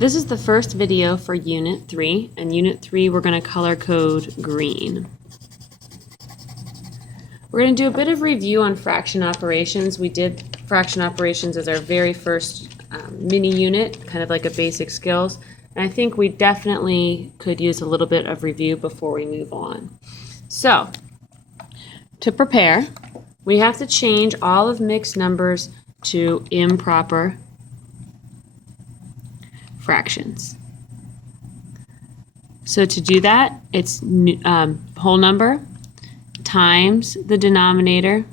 This is the first video for Unit 3, and Unit 3 we're going to color code green. We're going to do a bit of review on fraction operations. We did fraction operations as our very first mini unit, kind of like a basic skills, and I think we definitely could use a little bit of review before we move on. So, to prepare, we have to change all of mixed numbers to improper fractions. So to do that, it's whole number times the denominator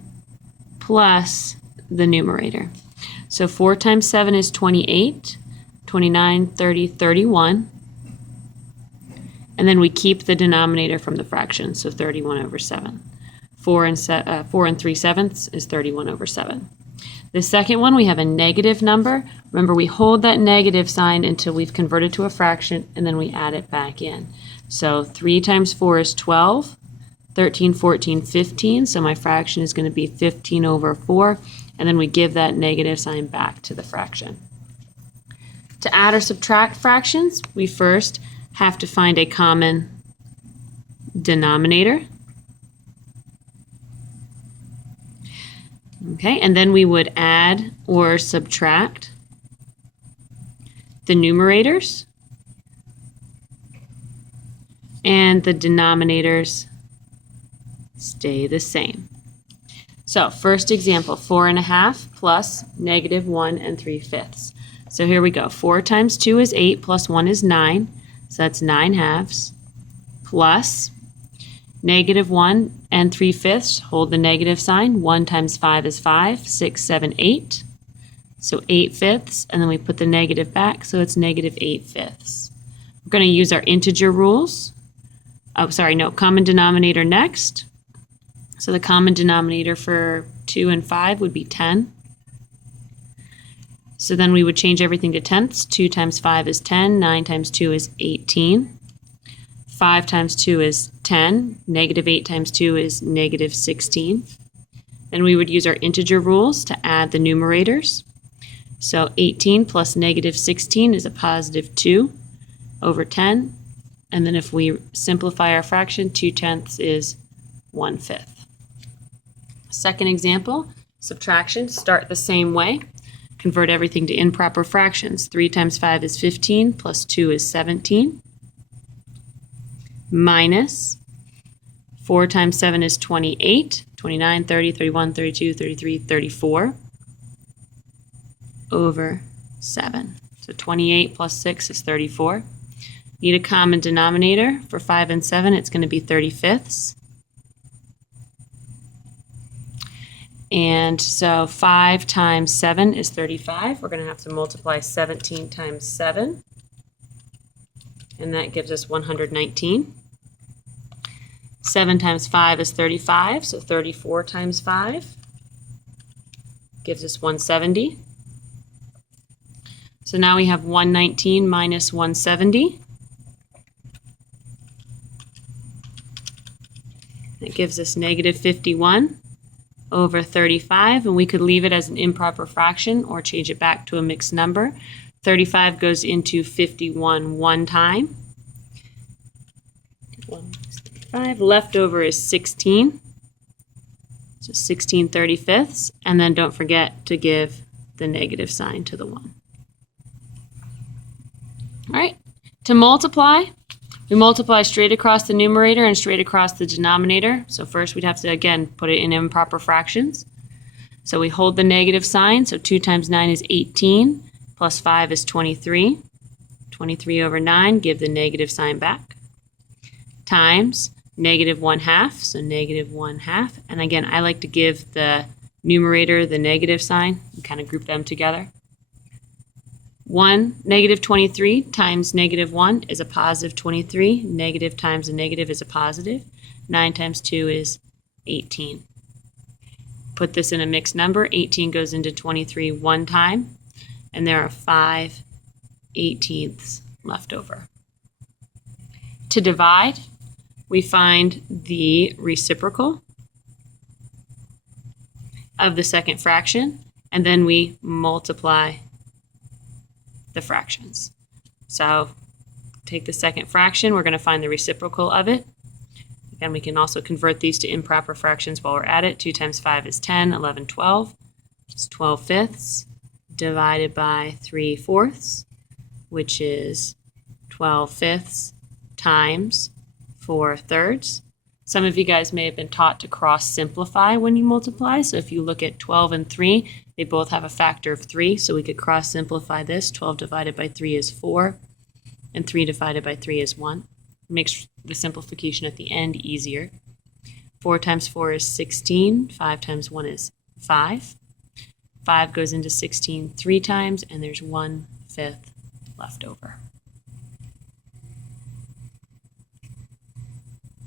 plus the numerator. So 4 times 7 is 28, 29, 30, 31. And then we keep the denominator from the fraction, so 31 over 7. 4 and 3/7 is 31 over 7. The second one, we have a negative number. Remember, we hold that negative sign until we've converted to a fraction, and then we add it back in. So 3 times 4 is 12, 13, 14, 15. So my fraction is going to be 15 over 4, and then we give that negative sign back to the fraction. To add or subtract fractions, we first have to find a common denominator. Okay, and then we would add or subtract the numerators, and the denominators stay the same. So first example, 4½ plus -1 3/5. So here we go. 4 times 2 is 8 plus 1 is 9. So that's 9/2 plus -1 3/5, hold the negative sign. 1 times 5 is 5, 6, 7, 8. So 8/5, and then we put the negative back, so it's -8/5. We're going to use our integer rules. Common denominator next. So the common denominator for 2 and 5 would be 10. So then we would change everything to tenths. 2 times 5 is 10, 9 times 2 is 18. 5 times 2 is 10, -8 times 2 is -16. Then we would use our integer rules to add the numerators. So 18 plus -16 is a positive 2 over 10. And then if we simplify our fraction, 2/10 is 1/5. Second example, subtraction, start the same way. Convert everything to improper fractions. 3 times 5 is 15, plus 2 is 17. Minus 4 times 7 is 28, 29, 30, 31, 32, 33, 34 over 7. So 28 plus 6 is 34. Need a common denominator. For 5 and 7, it's going to be 35ths. And so 5 times 7 is 35. We're going to have to multiply 17 times 7. And that gives us 119. 7 times 5 is 35, so 34 times 5 gives us 170. So now we have 119 minus 170. That gives us -51 over 35, and we could leave it as an improper fraction or change it back to a mixed number. 35 goes into 51 one time. 5 left over is 16. So 16 35ths, and then don't forget to give the negative sign to the 1. All right, to multiply, we multiply straight across the numerator and straight across the denominator. So first we'd have to, again, put it in improper fractions. So we hold the negative sign, so 2 times 9 is 18, plus 5 is 23. 23 over 9, give the negative sign back. Times -1/2, so -1/2. And again, I like to give the numerator the negative sign and kind of group them together. -23 times -1 is a positive 23. Negative times a negative is a positive. 9 times 2 is 18. Put this in a mixed number. 18 goes into 23 one time, and there are 5/18 left over. To divide, we find the reciprocal of the second fraction, and then we multiply the fractions. So take the second fraction, we're going to find the reciprocal of it. Again, we can also convert these to improper fractions while we're at it. 2 times 5 is 10, 11, 12. It's 12 fifths divided by 3 fourths, which is 12 fifths times 4 thirds. Some of you guys may have been taught to cross simplify when you multiply. So if you look at 12 and 3, they both have a factor of 3. So we could cross simplify this. 12 divided by 3 is 4, and 3 divided by 3 is 1. It makes the simplification at the end easier. 4 times 4 is 16. 5 times 1 is 5. 5 goes into 16 3 times, and there's 1/5 left over.